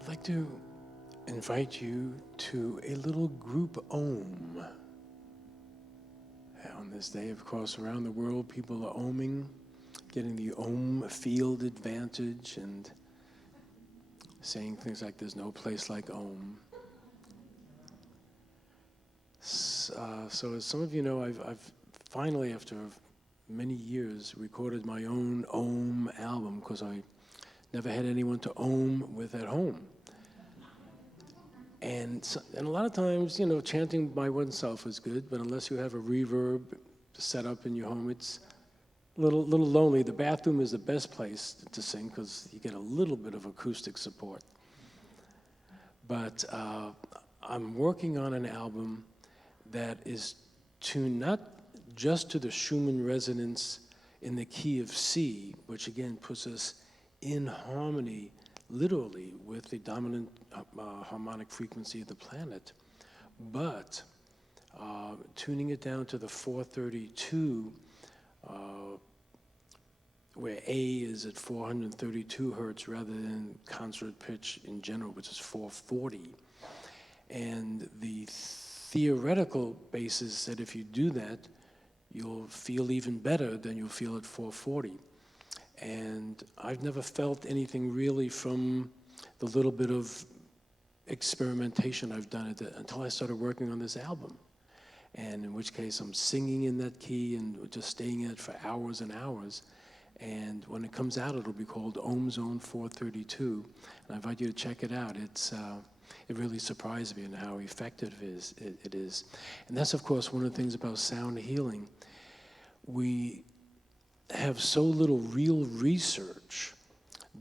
I'd like to invite you to a little group Om. On this day, of course, around the world, people are Oming, getting the Om field advantage and saying things like, there's no place like Om. So as some of you know, I've finally, after many years, recorded my own Om album because I never had anyone to Om with at home. And a lot of times, chanting by oneself is good, but unless you have a reverb set up in your home, it's a little lonely. The bathroom is the best place to sing because you get a little bit of acoustic support. But I'm working on an album that is tuned not just to the Schumann resonance in the key of C, which again puts us in harmony literally with the dominant harmonic frequency of the planet, but tuning it down to the 432, where A is at 432 hertz rather than concert pitch in general, which is 440. And the theoretical basis that if you do that, you'll feel even better than you'll feel at 440. And I've never felt anything really from the little bit of experimentation I've done until I started working on this album. And in which case I'm singing in that key and just staying in it for hours and hours. And when it comes out, it'll be called Om Zone 432. And I invite you to check it out. It really surprised me in how effective it is. And that's, of course, one of the things about sound healing. We have so little real research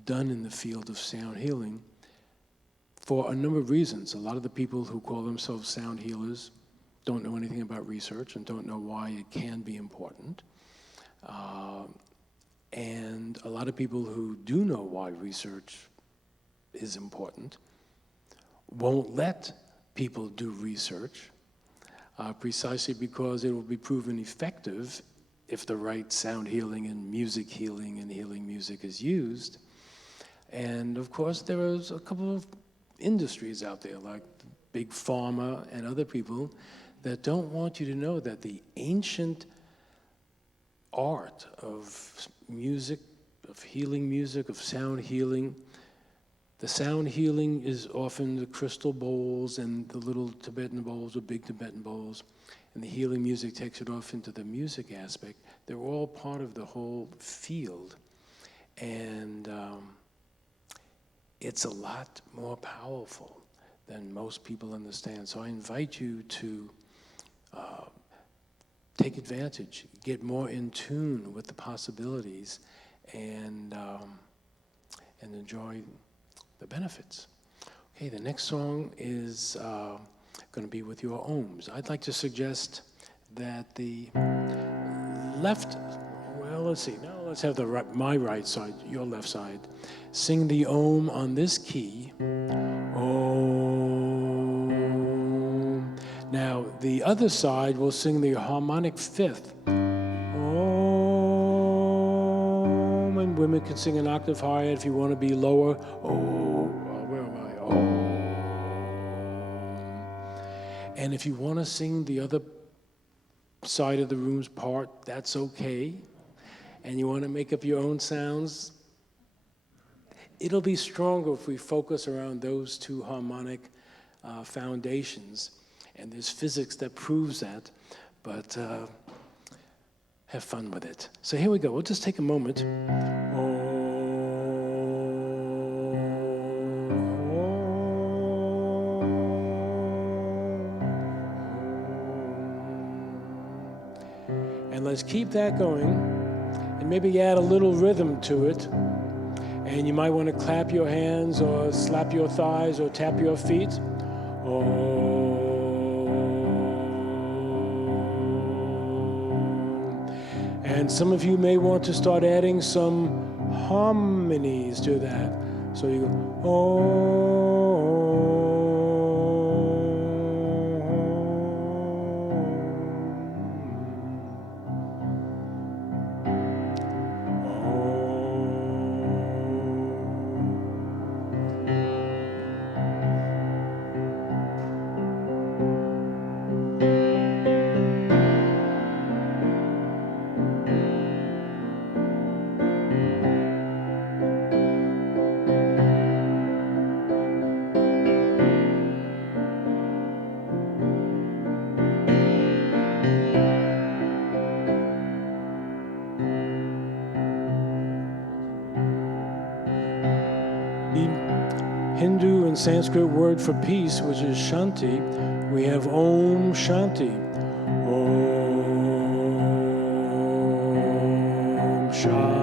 done in the field of sound healing for a number of reasons. A lot of the people who call themselves sound healers don't know anything about research and don't know why it can be important. And a lot of people who do know why research is important won't let people do research precisely because it will be proven effective if the right sound healing and healing music is used. And of course, there is a couple of industries out there like big pharma and other people that don't want you to know that the ancient art of music, of healing music, of sound healing, The sound healing is often the crystal bowls and the little Tibetan bowls or big Tibetan bowls, and the healing music takes it off into the music aspect. They're all part of the whole field, and it's a lot more powerful than most people understand. So I invite you to take advantage, get more in tune with the possibilities, and enjoy the benefits. Okay, the next song is going to be with your ohms. I'd like to suggest that the left, well, let's see, now let's have my right side, your left side. Sing the ohm on this key. Om. Now, the other side will sing the harmonic fifth. Om. And women can sing an octave higher if you want to be lower. Om. Where am I? Om. And if you want to sing the other side of the room's part, that's okay. And you want to make up your own sounds, it'll be stronger if we focus around those two harmonic foundations. And there's physics that proves that, but have fun with it. So here we go. We'll just take a moment. And let's keep that going, and maybe add a little rhythm to it. And you might want to clap your hands or slap your thighs or tap your feet. And some of you may want to start adding some harmonies to that. So you go, Hindu and Sanskrit word for peace, which is Shanti, we have Om Shanti. Om Shanti.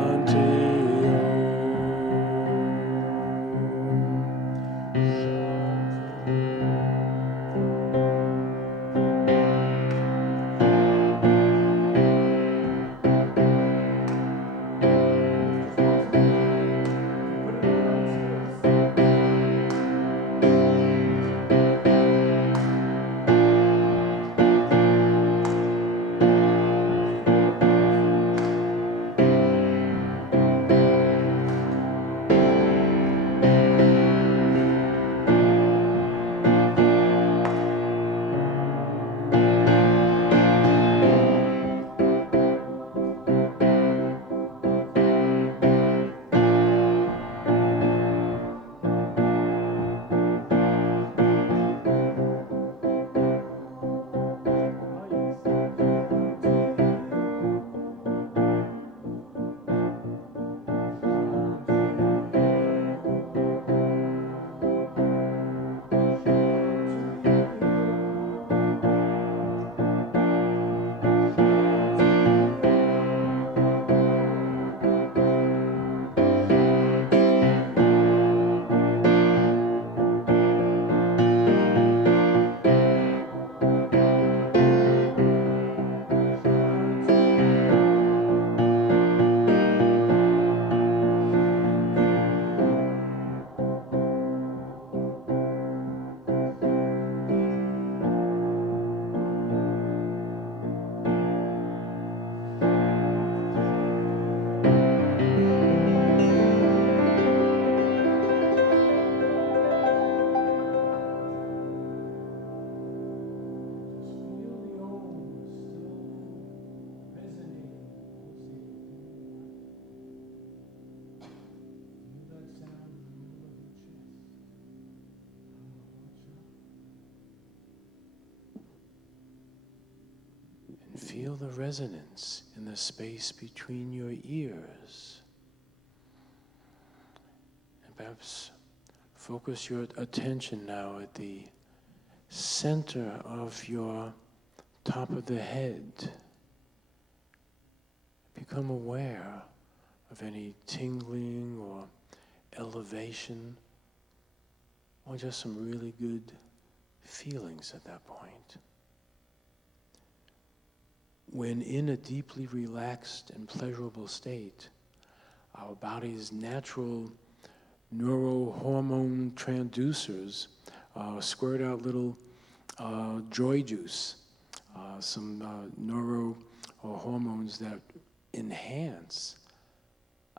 feel the resonance in the space between your ears. And perhaps focus your attention now at the center of your top of the head. Become aware of any tingling or elevation, or just some really good feelings at that point. When in a deeply relaxed and pleasurable state, our body's natural neurohormone transducers squirt out little joy juice, some neuro hormones that enhance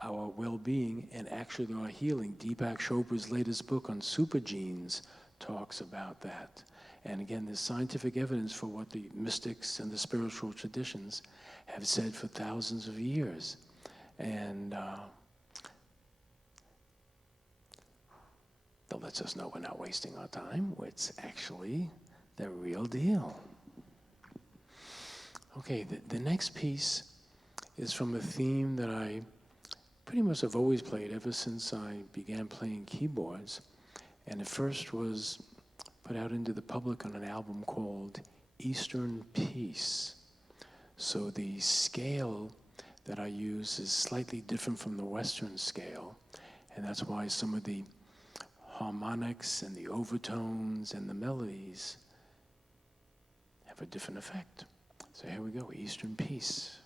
our well-being and actually our healing. Deepak Chopra's latest book on super genes talks about that. And again, there's scientific evidence for what the mystics and the spiritual traditions have said for thousands of years. And that lets us know we're not wasting our time. It's actually the real deal. Okay, the next piece is from a theme that I pretty much have always played ever since I began playing keyboards. And it first was put out into the public on an album called Eastern Peace. So the scale that I use is slightly different from the Western scale, and that's why some of the harmonics and the overtones and the melodies have a different effect. So here we go, Eastern Peace.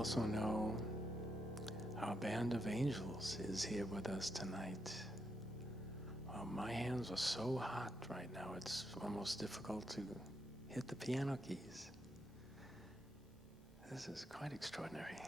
also know our band of angels is here with us tonight. My hands are so hot right now, it's almost difficult to hit the piano keys. This is quite extraordinary.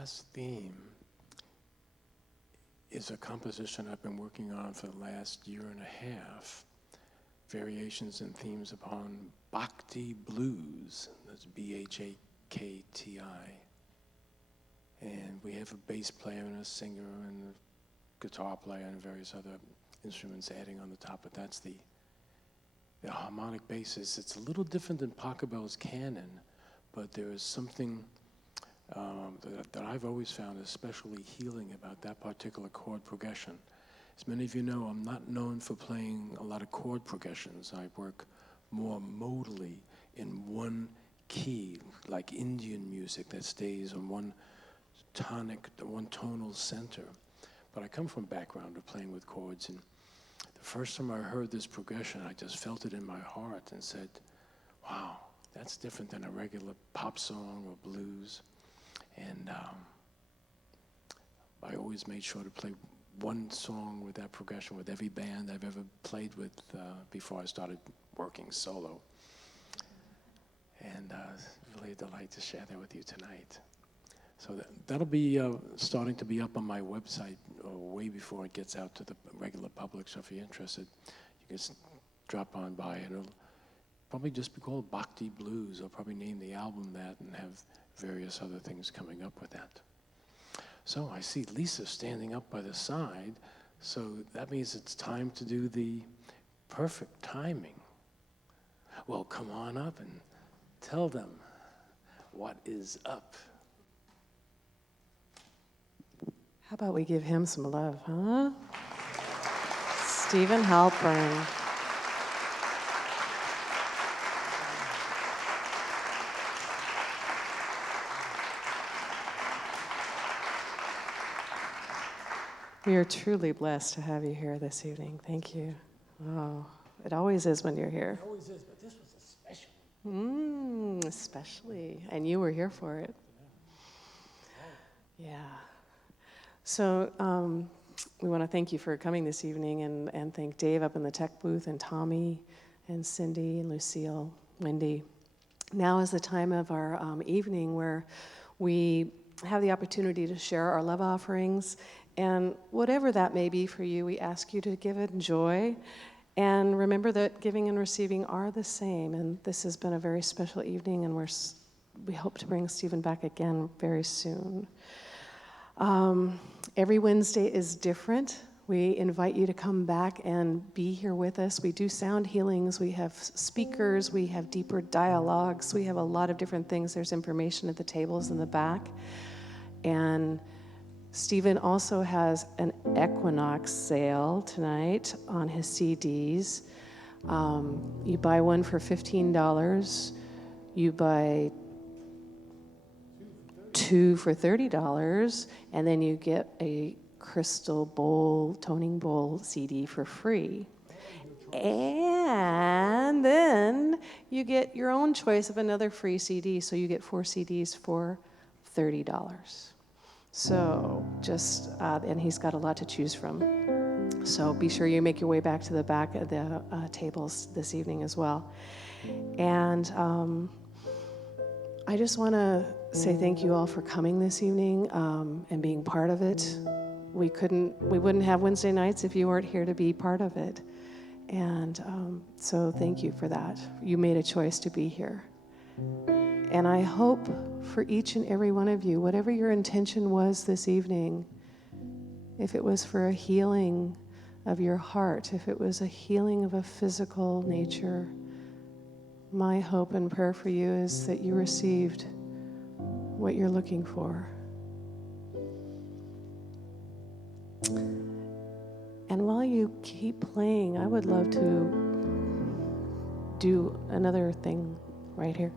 last theme is a composition I've been working on for the last year and a half. Variations and themes upon Bhakti Blues. That's Bhakti. And we have a bass player and a singer and a guitar player and various other instruments adding on the top, but that's the harmonic basis. It's a little different than Pachelbel's canon, but there is something that I've always found especially healing about that particular chord progression. As many of you know, I'm not known for playing a lot of chord progressions. I work more modally in one key, like Indian music that stays on one tonal center. But I come from a background of playing with chords, and the first time I heard this progression, I just felt it in my heart and said, wow, that's different than a regular pop song or blues. And I always made sure to play one song with that progression with every band I've ever played with before I started working solo. And it's really a delight to share that with you tonight. So that'll be starting to be up on my website way before it gets out to the regular public. So if you're interested, you can drop on by. And it'll probably just be called Bhakti Blues. I'll probably name the album that and have various other things coming up with that. So I see Lisa standing up by the side. So that means it's time to do the perfect timing. Well, come on up and tell them what is up. How about we give him some love, huh? Stephen Halpern. We are truly blessed to have you here this evening. Thank you. Oh, it always is when you're here. It always is, but this was a special one. Especially. And you were here for it. Yeah. So we want to thank you for coming this evening and thank Dave up in the tech booth and Tommy and Cindy and Lucille, Wendy. Now is the time of our evening where we have the opportunity to share our love offerings. And whatever that may be for you, we ask you to give it joy. And remember that giving and receiving are the same. And this has been a very special evening, and we hope to bring Stephen back again very soon. Every Wednesday is different. We invite you to come back and be here with us. We do sound healings. We have speakers. We have deeper dialogues. We have a lot of different things. There's information at the tables in the back. And Stephen also has an Equinox sale tonight on his CDs. You buy one for $15. You buy two for $30, and then you get a crystal bowl, toning bowl CD for free. And then you get your own choice of another free CD, so you get 4 CDs for $30. So and he's got a lot to choose from. So be sure you make your way back to the back of the tables this evening as well. And I just want to say thank you all for coming this evening and being part of it. We wouldn't have Wednesday nights if you weren't here to be part of it. And so thank you for that. You made a choice to be here. And I hope for each and every one of you, whatever your intention was this evening, if it was for a healing of your heart, if it was a healing of a physical nature, my hope and prayer for you is that you received what you're looking for. And while you keep playing, I would love to do another thing right here.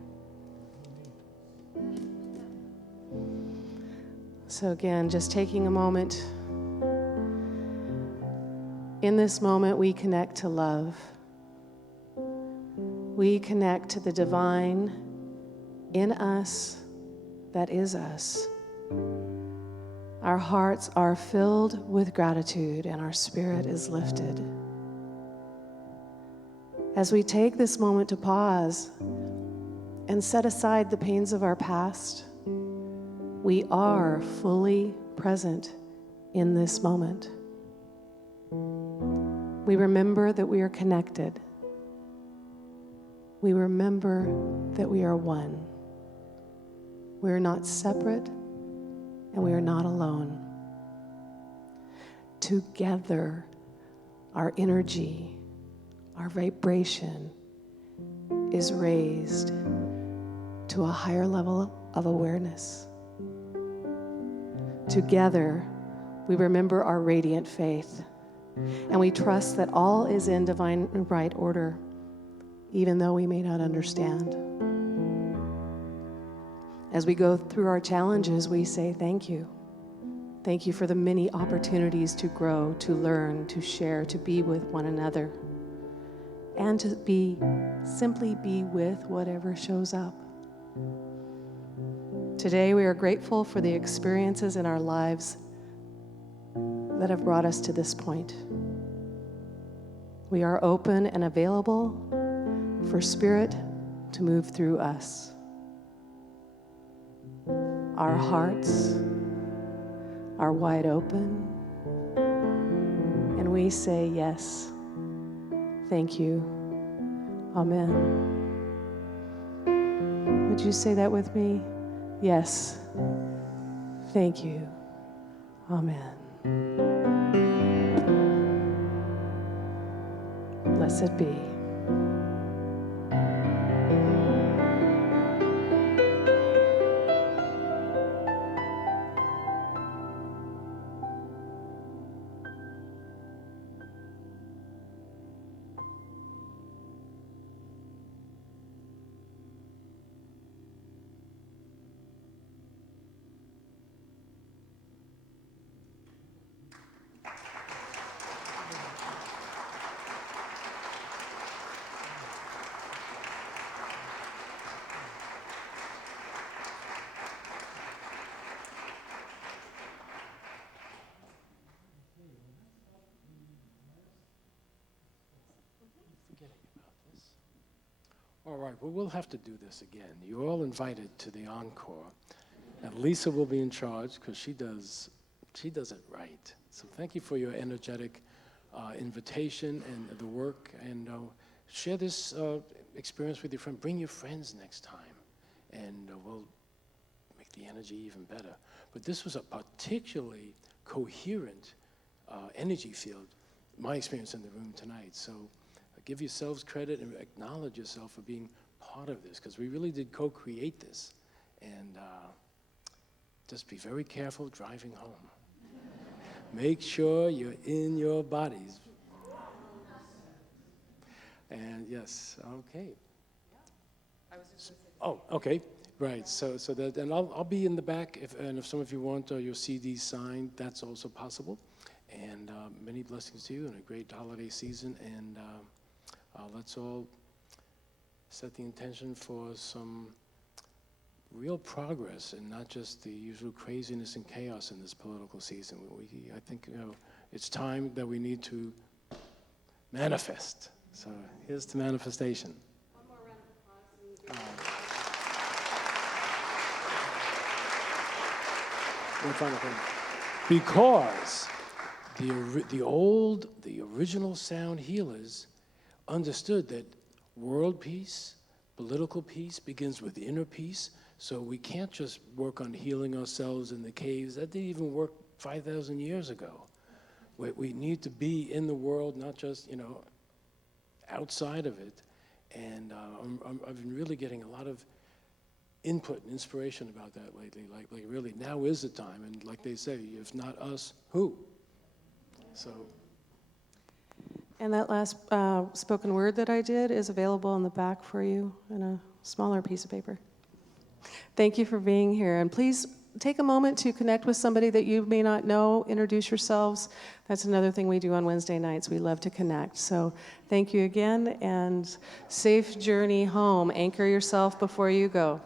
So again, just taking a moment. In this moment, we connect to love. We connect to the divine in us that is us. Our hearts are filled with gratitude and our spirit is lifted. As we take this moment to pause and set aside the pains of our past, We are fully present in this moment. We remember that we are connected. We remember that we are one. We are not separate, and we are not alone. Together, our energy, our vibration is raised to a higher level of awareness. Together, we remember our radiant faith, and we trust that all is in divine and right order, even though we may not understand. As we go through our challenges, we say thank you. Thank you for the many opportunities to grow, to learn, to share, to be with one another, and to simply be with whatever shows up. Today, we are grateful for the experiences in our lives that have brought us to this point. We are open and available for Spirit to move through us. Our hearts are wide open, and we say yes. Thank you. Amen. Would you say that with me? Yes. Thank you. Amen. Blessed be. All right, well, we'll have to do this again. You're all invited to the encore. And Lisa will be in charge because she does it right. So thank you for your energetic invitation and the work. And share this experience with your friend. Bring your friends next time. And we'll make the energy even better. But this was a particularly coherent energy field, my experience in the room tonight. So give yourselves credit and acknowledge yourself for being part of this, because we really did co-create this. And just be very careful driving home. Make sure you're in your bodies. And yes, okay. Oh, okay, right. So that, and I'll be in the back, if some of you want your CD signed, that's also possible. And many blessings to you and a great holiday season. And let's all set the intention for some real progress and not just the usual craziness and chaos in this political season. I think it's time that we need to manifest. So here's the manifestation. One more round of applause. One final thing. Because the original sound healers understood that world peace, political peace begins with inner peace. So we can't just work on healing ourselves in the caves. That didn't even work 5,000 years ago. We need to be in the world, not just, outside of it. And I've been really getting a lot of input and inspiration about that lately. Like really, now is the time. And like they say, if not us, who? So. And that last spoken word that I did is available in the back for you in a smaller piece of paper. Thank you for being here. And please take a moment to connect with somebody that you may not know. Introduce yourselves. That's another thing we do on Wednesday nights. We love to connect. So thank you again, and safe journey home. Anchor yourself before you go.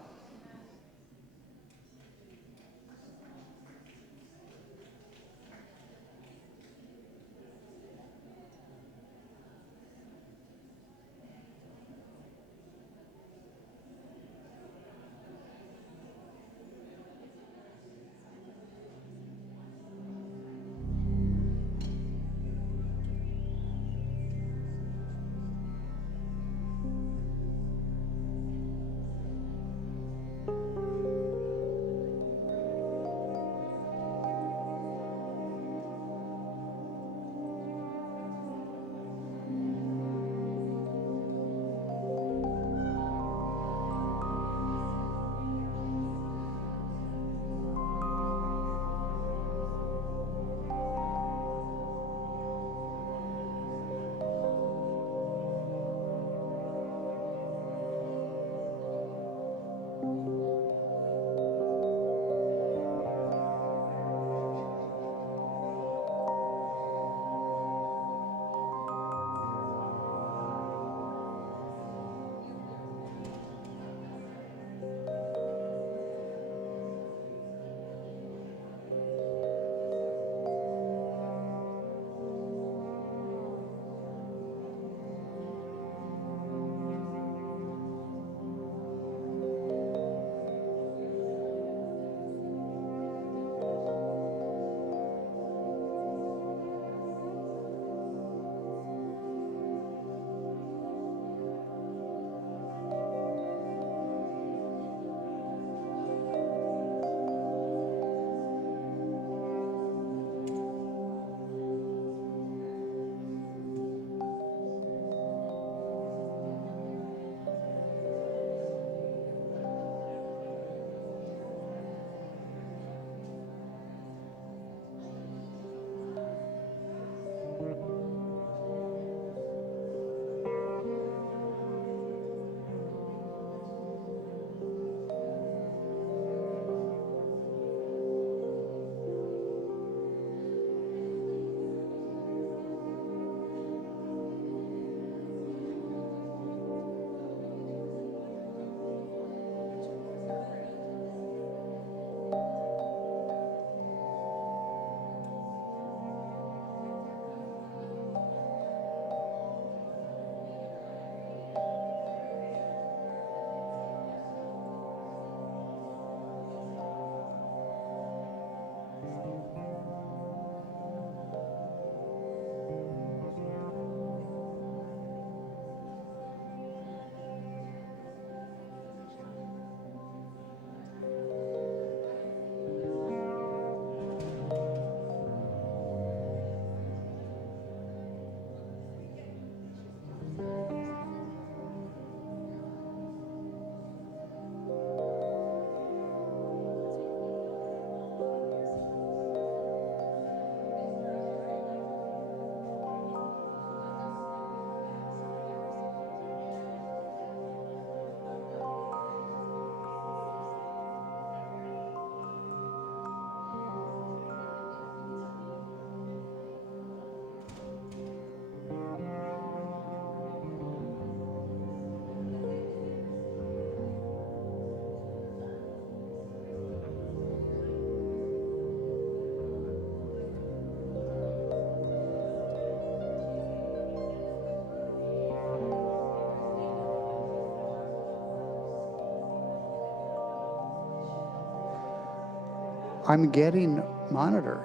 I'm getting monitor.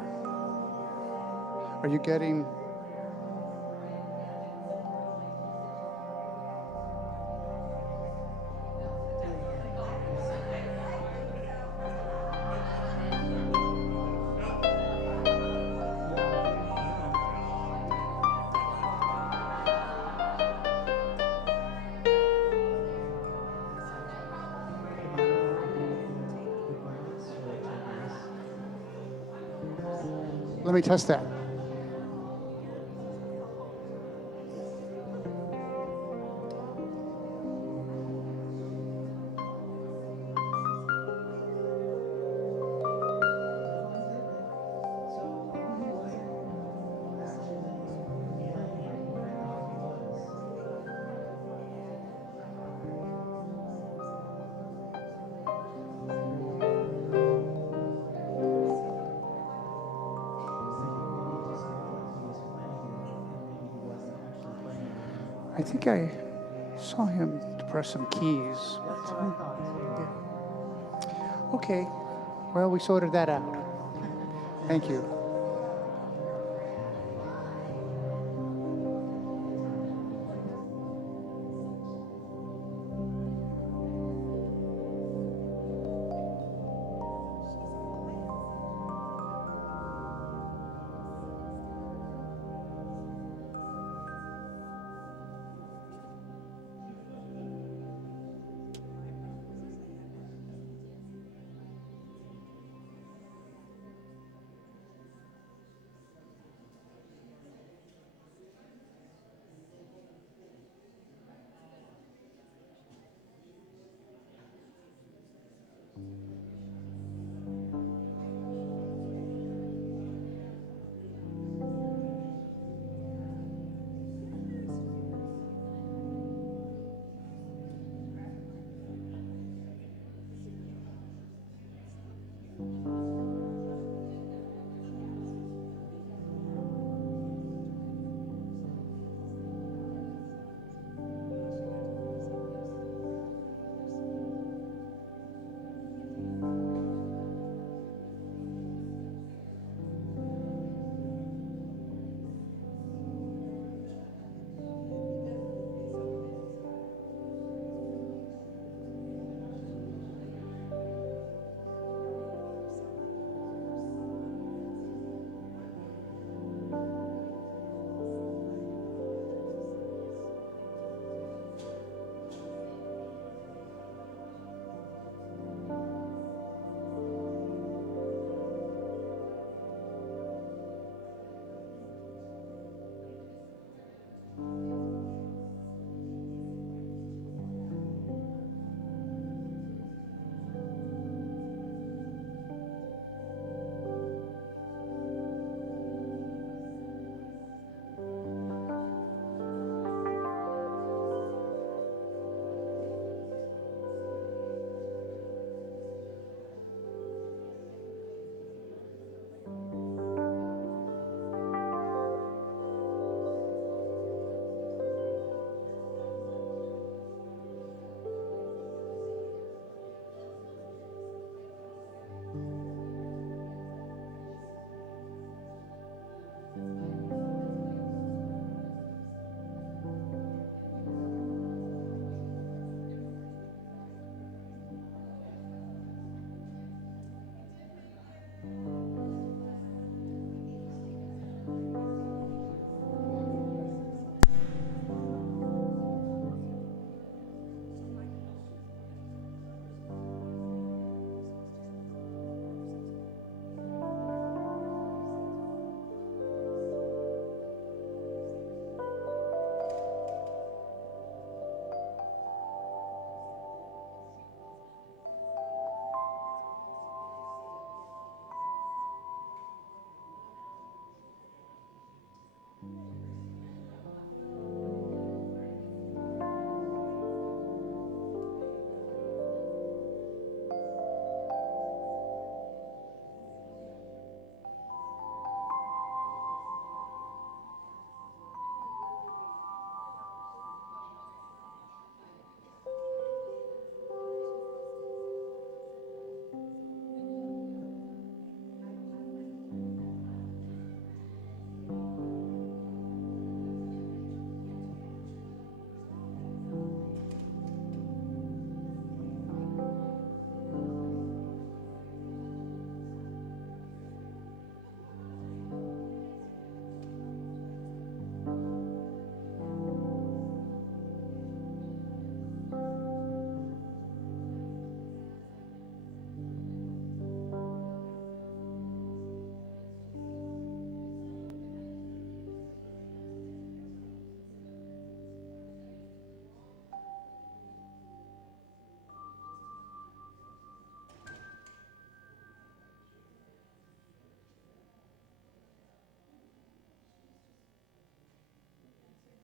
Are you getting? Let me test that. I think I saw him press some keys. Yeah. Okay. Well, we sorted that out. Thank you.